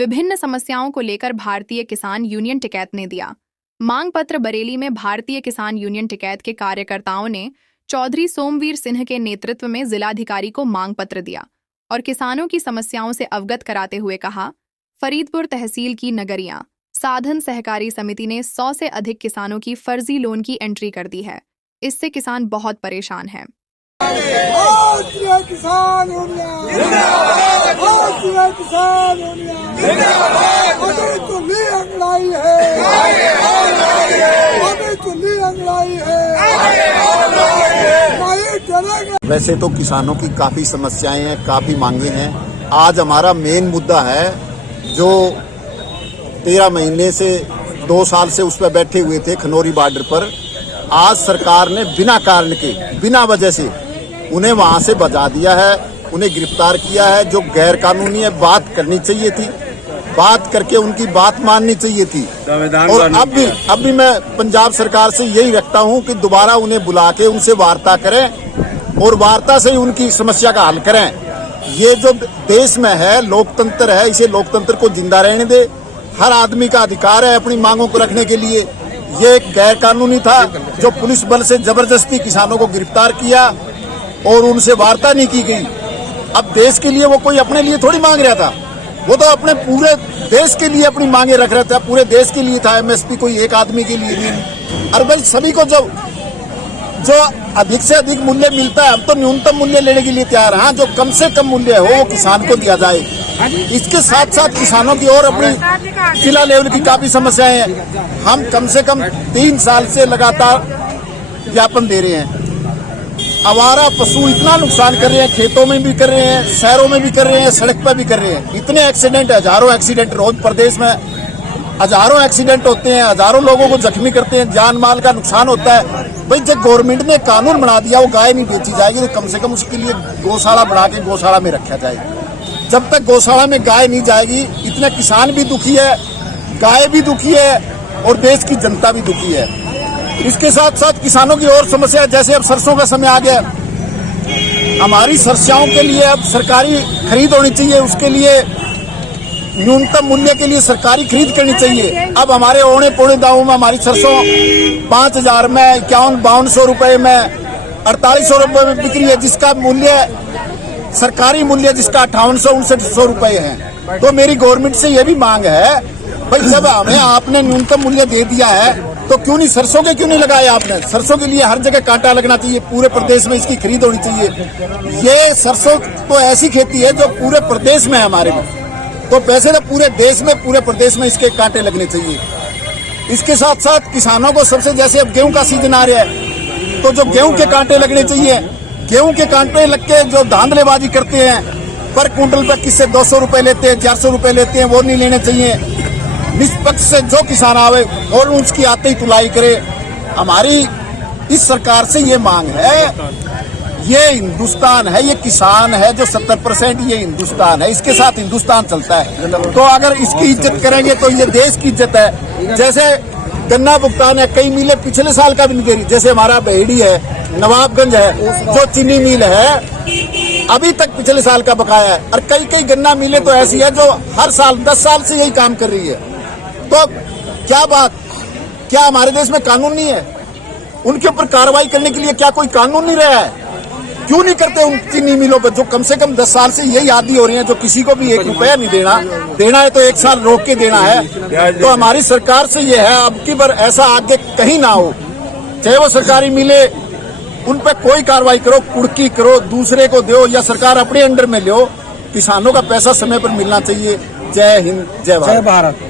विभिन्न समस्याओं को लेकर भारतीय किसान यूनियन टिकैत ने दिया मांग पत्र। बरेली में भारतीय किसान यूनियन टिकैत के कार्यकर्ताओं ने चौधरी सोमवीर सिंह के नेतृत्व में जिलाधिकारी को मांग पत्र दिया और किसानों की समस्याओं से अवगत कराते हुए कहा, फरीदपुर तहसील की नगरिया साधन सहकारी समिति ने 100 से अधिक किसानों की फर्जी लोन की एंट्री कर दी है। इससे किसान बहुत परेशान हैं। वैसे तो किसानों की काफी समस्याएं हैं, काफी मांगे हैं। आज हमारा मेन मुद्दा है जो 13 महीने से 2 साल से उस पर बैठे हुए थे खनौरी बॉर्डर पर। आज सरकार ने बिना कारण के, बिना वजह से उन्हें वहां से भजा दिया है, उन्हें गिरफ्तार किया है। जो गैर कानूनी है, बात करनी चाहिए थी, बात करके उनकी बात माननी चाहिए थी। और अब भी मैं पंजाब सरकार से यही रखता हूं कि दोबारा उन्हें बुला के उनसे वार्ता करें और वार्ता से ही उनकी समस्या का हल करें। ये जो देश में है लोकतंत्र है, इसे लोकतंत्र को जिंदा रहने दे। हर आदमी का अधिकार है अपनी मांगों को रखने के लिए। ये गैर कानूनी था जो पुलिस बल से जबरदस्ती किसानों को गिरफ्तार किया और उनसे वार्ता नहीं की गई। अब देश के लिए वो कोई अपने लिए थोड़ी मांग रहा था, वो तो अपने पूरे देश के लिए अपनी मांगे रख रहा था, पूरे देश के लिए था। एमएसपी कोई एक आदमी के लिए नहीं। और भाई सभी को जो अधिक से अधिक मूल्य मिलता है, हम तो न्यूनतम मूल्य लेने के लिए तैयार हैं। जो कम से कम मूल्य हो वो किसान को दिया जाए। इसके साथ साथ किसानों की और अपनी जिला लेवल की काफी समस्याएं हैं। हम कम से कम 3 साल से लगातार ज्ञापन दे रहे हैं। आवारा पशु इतना नुकसान कर रहे हैं, खेतों में भी कर रहे हैं, शहरों में भी कर रहे हैं, सड़क पर भी कर रहे हैं। इतने एक्सीडेंट, हजारों एक्सीडेंट रोज प्रदेश में, हजारों एक्सीडेंट होते हैं, हजारों लोगों को जख्मी करते हैं, जान माल का नुकसान होता है। भाई जब गवर्नमेंट ने कानून बना दिया वो गाय नहीं बेची जाएगी, तो कम से कम उसके लिए गौशाला बना के गौशाला में रखा जाए। जब तक गौशाला में गाय नहीं जाएगी, इतने किसान भी दुखी है, गाय भी दुखी है और देश की जनता भी दुखी है। इसके साथ साथ किसानों की और समस्या, जैसे अब सरसों का समय आ गया, हमारी सरसों के लिए अब सरकारी खरीद होनी चाहिए। उसके लिए न्यूनतम मूल्य के लिए सरकारी खरीद करनी चाहिए। अब हमारे औने पौने दावों में हमारी सरसों 5000 में, 51-5200 रुपए में, 4800 रुपए में बिक्री है, जिसका मूल्य सरकारी मूल्य जिसका 5800-5900 रुपए है। तो मेरी गवर्नमेंट से यह भी मांग है, भाई जब हमें आपने न्यूनतम मूल्य दे दिया है तो क्यों नहीं सरसों के क्यों नहीं लगाए आपने? सरसों के लिए हर जगह कांटा लगना चाहिए, पूरे प्रदेश में इसकी खरीद होनी चाहिए। ये सरसों तो ऐसी खेती है जो पूरे प्रदेश में है हमारे में, तो पैसे तो पूरे देश में, पूरे प्रदेश में इसके कांटे लगने चाहिए। इसके साथ साथ किसानों को सबसे, जैसे अब गेहूं का सीजन आ रहा है, तो जो गेहूं के कांटे लगने चाहिए, गेहूं के कांटे लग के जो धांधलेबाजी करते हैं, पर क्विंटल पर किससे 200 रुपए लेते हैं, 400 रुपए लेते हैं, वो नहीं लेने चाहिए। निष्पक्ष से जो किसान आवे और उसकी आते ही तुलाई करे। हमारी इस सरकार से ये मांग है। ये हिंदुस्तान है, ये किसान है जो 70% ये हिंदुस्तान है, इसके साथ हिंदुस्तान चलता है। तो अगर इसकी इज्जत करेंगे तो ये देश की इज्जत है। जैसे गन्ना भुगतान है, कई मिलें पिछले साल का भी नहीं दे रही। जैसे हमारा बहेड़ी है, नवाबगंज है, जो चीनी मिल है, अभी तक पिछले साल का बकाया है। और कई गन्ना मिलें तो ऐसी है जो हर साल 10 साल से यही काम कर रही है। तो क्या हमारे देश में कानून नहीं है? उनके ऊपर कार्रवाई करने के लिए क्या कोई कानून नहीं रहा है? क्यों नहीं करते उन चीनी मिलों पर जो कम से कम 10 साल से यही आदी हो रही है, जो किसी को भी 1 रुपया नहीं देना है तो 1 साल रोक के देना है। तो हमारी सरकार से ये है, अब की बार ऐसा आगे कहीं ना हो। चाहे वो सरकारी मिले, उन पर कोई कार्रवाई करो, कुड़की करो, दूसरे को दो या सरकार अपने अंडर में लो। किसानों का पैसा समय पर मिलना चाहिए। जय हिंद, जय भारत।